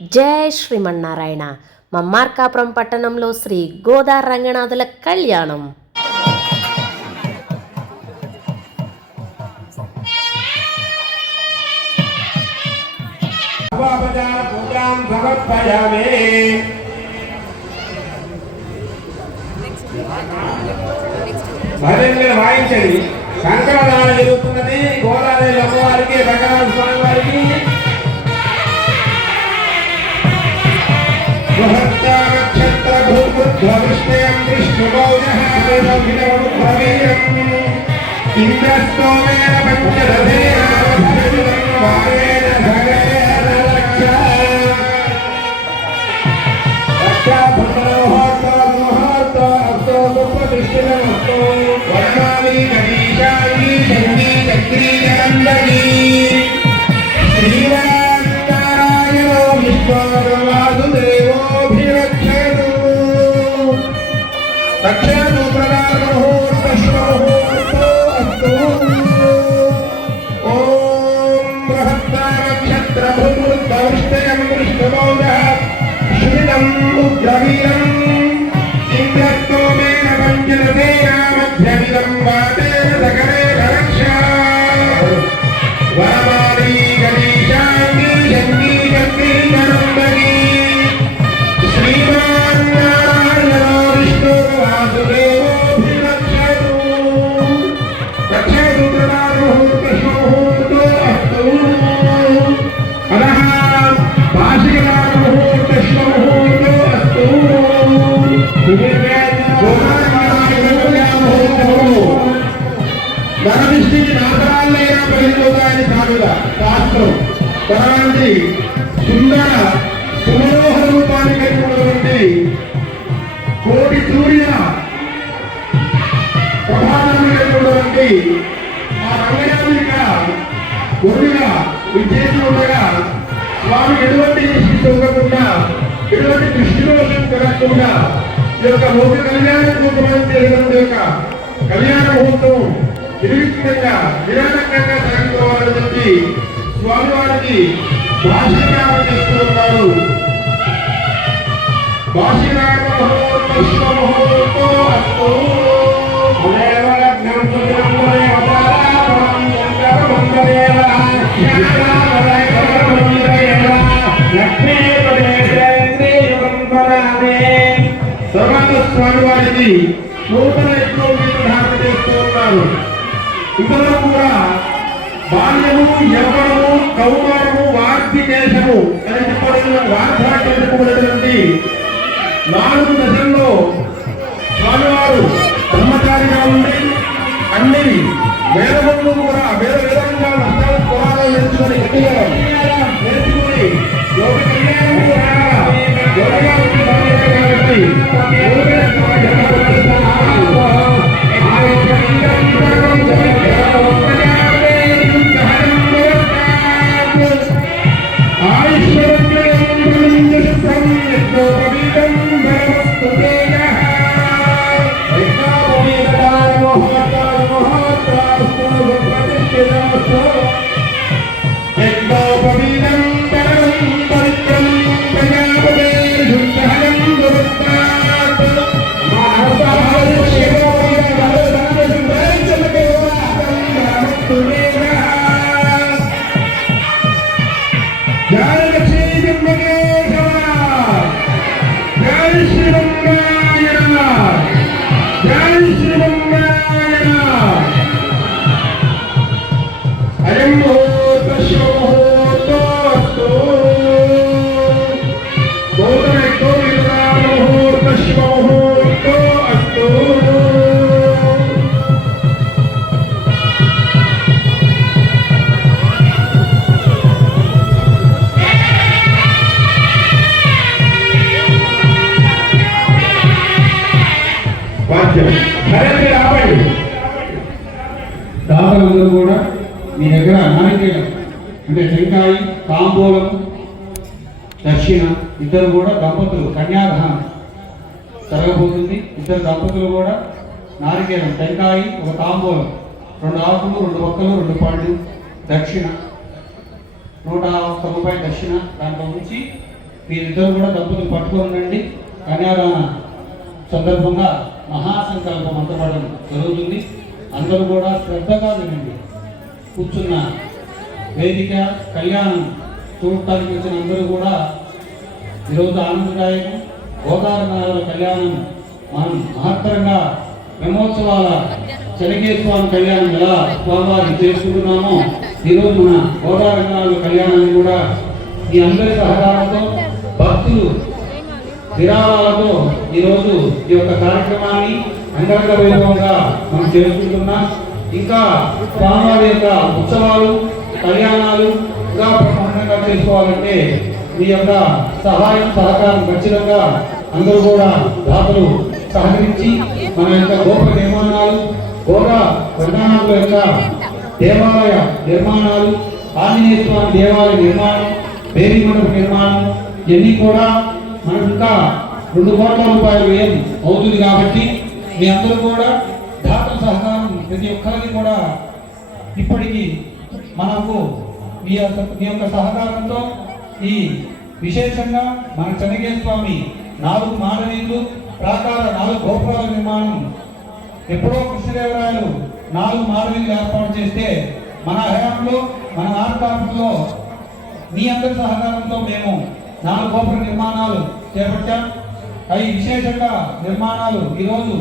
జై శ్రీమన్నారాయణ. మమ్మార్కాపురం పట్టణంలో శ్రీ గోదా రంగనాథుల కళ్యాణం. వాయించండి. శంకరదాన జరుగుతున్నది. గోదాదేవి అమ్మవారికి, రంగనాథ స్వామి వారికి ఇంద్రస్తోమేన పంచదశేన సుందర సుమనోహర రూపాన్ని కలిగినటువంటి కోటి సూర్య ప్రభావాన్ని కలిగినటువంటి ఆ రంగనాథునిగా గురువుగా విజేసి ఉండగా స్వామి ఎటువంటి శిక్ష ఇవ్వకుండా, ఎటువంటి దృష్టిదోషం కలగకుండా ఈ యొక్క లోక కళ్యాణ ముహూర్తం చేసినటువంటి యొక్క కళ్యాణ ముహూర్తం నిర్విఘ్నంగా నిరాటంకంగా సాగిపోవాలని చెప్పి స్వామివారికి భాష్యకారం చేస్తూ ఉన్నారు. స్వామి వారికి నూతన ధారణ చేస్తూ ఉన్నారు. ఇతరులు కూడా బాల్యము, యవ్వనము, కౌమారము, వార్ధికేశము అని చెప్పబడిన వార్ధాక్యమైనటువంటి 4 దశల్లో స్వామివారు బ్రహ్మచారిగా ఉండి అన్ని వేదములు కూడా వేద విధంగా నష్టాలు పురాణాలు నేర్చుకొని నేర్చుకుని యోగ కళ్యాణం దాతలందరూ కూడా మీ దగ్గర నారికేళం అంటే టెంకాయ, తాంబూలం, దక్షిణ ఇద్దరు కూడా దంపతులు కన్యాదానం జరగబోతుంది. ఇద్దరు దంపతులు కూడా నారికేళం, టెంకాయ, ఒక తాంబూలం, 2 ఆకులు, 2 ఒక్కలు, 2 పళ్ళు, దక్షిణ 101 రూపాయలు దక్షిణ, దాంట్లో నుంచి మీరిద్దరు కూడా దంపతులు పట్టుకోనండి. కన్యాదాన సందర్భంగా మహాసంకల్పం అంతపడడం జరుగుతుంది. అందరూ కూడా శ్రద్ధగా వినండి. కూర్చున్న వేదిక కళ్యాణం చూడటానికి వచ్చిన అందరూ కూడా ఈరోజు ఆనందదాయకం. గోదావరి కళ్యాణం మనం మహత్తరంగా బ్రహ్మోత్సవాల చెనకేశ్వరం కళ్యాణం ఎలా స్వామివారిని చేసుకుంటున్నామో ఈరోజు మన గోదావరి కళ్యాణాన్ని కూడా మీ అందరి సహకారంతో భక్తులు విరాళాలతో ఈరోజు ఈ యొక్క కార్యక్రమాన్ని అంగరంగ వైభవంగా మనం చేసుకుంటున్నాం. ఇంకా స్వామివారి యొక్క ఉత్సవాలు కళ్యాణాలు ఇంకా బ్రహ్మాండంగా చేసుకోవాలంటే మీ యొక్క సహాయం సహకారం ఖచ్చితంగా అందరూ కూడా దాతలు సహకరించి మన యొక్క గోపుర నిర్మాణాలు గోడా ప్రధానాల యొక్క దేవాలయ నిర్మాణాలు ఆంజనేయ స్వామి దేవాలయ నిర్మాణం దేవీ మండప నిర్మాణం ఇవన్నీ కూడా మనకు ఇంకా 2 కోట్ల రూపాయలు వ్యయం అవుతుంది. కాబట్టి మీ అందరూ కూడా దాతల సహకారం ప్రతి ఒక్కరికి కూడా ఇప్పటికీ మనకు మీ యొక్క సహకారంతో ఈ విశేషంగా మన చెన్నకేశ్వర స్వామి 4 మాడవీధులు ప్రాకార 4 గోపురాల నిర్మాణం ఎప్పుడో కృష్ణదేవరాయలు 4 మాడవీధులు ఏర్పాటు చేస్తే మన హయాంలో మన ఆర్కాపులో మీ అందరి సహకారంతో మేము 4 గోపుర నిర్మాణాలు చేపట్టాం. అవి విశేషంగా నిర్మాణాలు ఈరోజు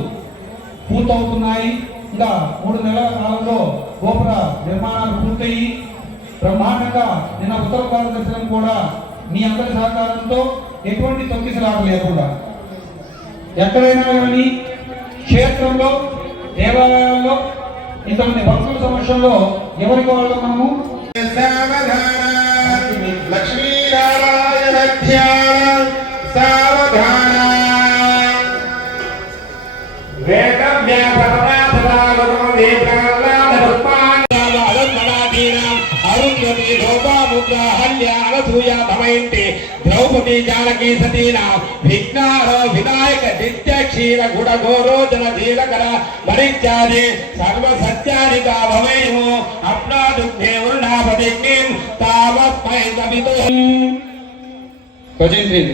పూర్తవుతున్నాయి. ఇంకా 3 నెలల కాలంలో గోపుర నిర్మాణాలు పూర్తయి బ్రహ్మాండంగా నిన్న ఉత్తర భారత దర్శనం కూడా మీ అందరి సహకారంతో ఎటువంటి తొక్కిసలాట లేకుండా ఎక్కడైనా కానీ క్షేత్రంలో దేవాలయాల్లో ఇంతమంది భక్తుల సమక్షంలో ఎవరికి వాళ్ళు మనము లక్ష్మీనారాయణ ధ్యాన సావధాన ద్రౌపది జానకి సతీనా విఘ్నారో వినాయక నిత్య క్షీర గుణ గోరోజన ధీరకర పరిత్యాది సర్వ సత్యాని భవేయు అప్నాదుగ్నే వరుణాపతిగ్నిం తావత్మై తవితో భజించేది.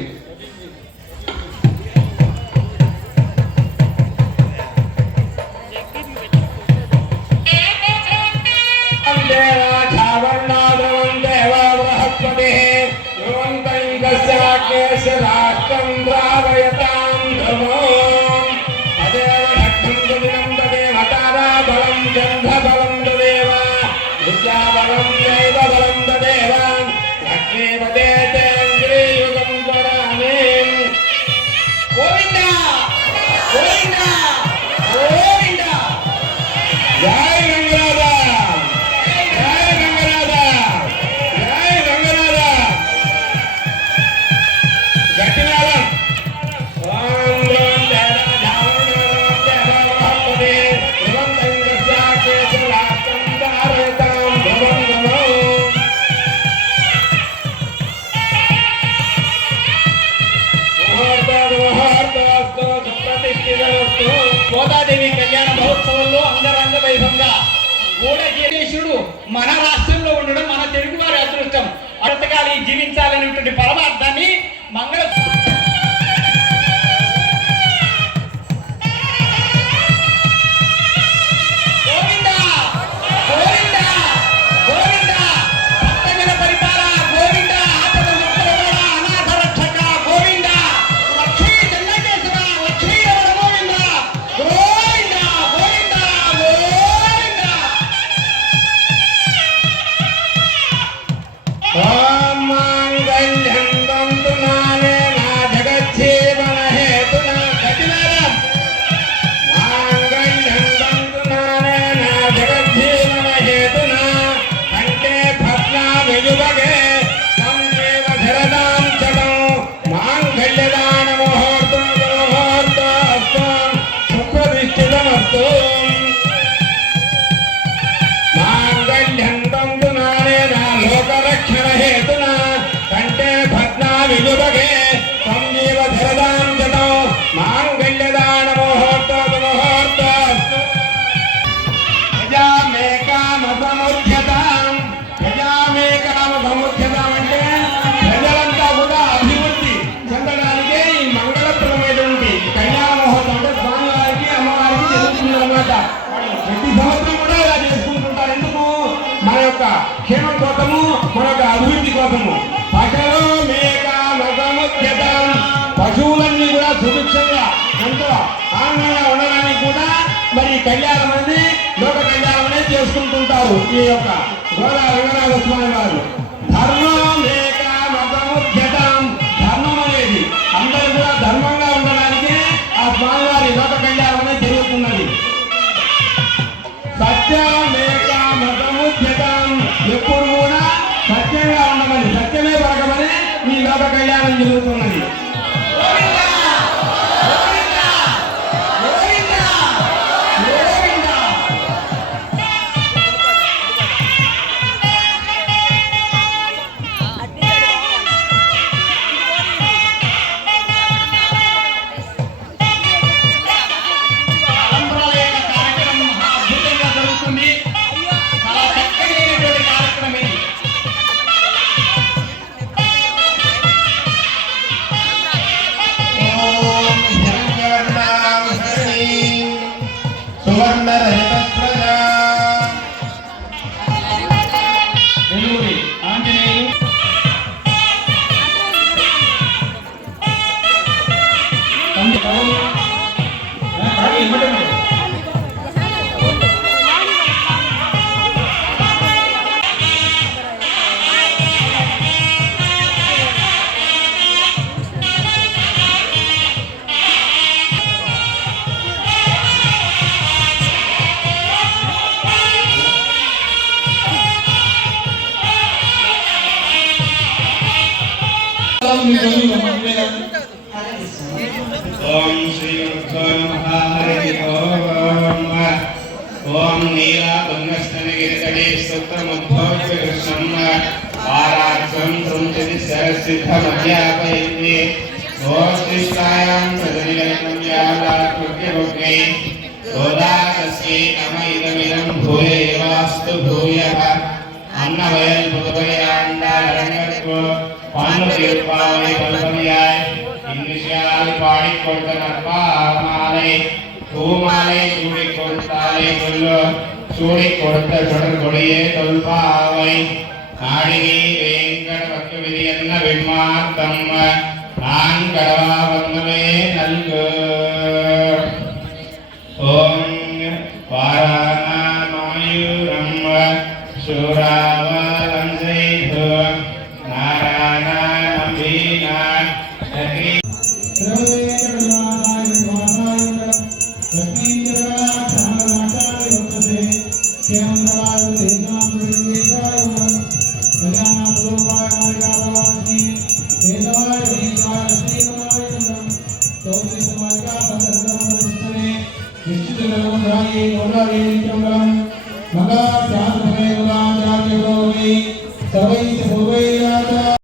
గోదాదేవి కళ్యాణ మహోత్సవంలో అంగరంగ వైభవంగా గూఢకేశుడు మన రాష్ట్రంలో ఉండడం మన తెలుగు వారి అదృష్టం. అర్థకాలి జీవించాలనేటువంటి పరమార్థాన్ని మంగళ మరొక అభివృద్ధి కోసము పశువు మేక మతముఖ్యతం పశువులన్నీ కూడా సుభిక్షంగా ఎంతో ఆనందంగా ఉండడానికి కూడా మరి కళ్యాణం అనేది లోక కళ్యాణం అనేది చేసుకుంటుంటారు ఈ యొక్క గోదా రంగనాథ స్వామి వారు. ధర్మం మేక మతముఖ్యతం ధర్మం అనేది అందరూ కూడా ధర్మంగా ఉండడానికి ఆ స్వామి వారి లోక కళ్యాణం అనేది జరుగుతున్నది. సత్యమేక మతముఖ్యతం ఎప్పుడు కూడా సత్యంగా ఉండమని సత్యమే పడకమని ఈ లోక కళ్యాణం జరుగుతున్నది. ఓం శ్రీ ఓం నీలాభంగస్తనగిరితడే స్తోత్రముద్భోజ్య కృష్ణం ఆరాక్షం సంచతి సరసిద్ధమధ్యాపయతి ఓష్టిష్టాయాం సదనిలయం యాలాకృత్యభగ్నే గోదాతస్యై నమః భూయేవాస్తు భూయః అన్నవయల్ புதுவையாண்டாரங்கோ பாண்டு தீர்ப்பாவை பல்பதியாய் இன்னிஷியால் பாடிக் கொடுத்த நற்பாமாலை பூமாலை சூடிக் கொடுத்தாலே சொல்லோ சூடிக் கொடுத்த தொடர்கொடியே தொல்பாவை நாடினி வேங்கட பக்திவிதி என்ன விண்மார்த்தம் நான் கடவா வந்தவே நல்கு ஓம் வாராணமாயூரம் శూరావలంజైధు నారాయణమీనాన్ सर्वैः पूर्वैः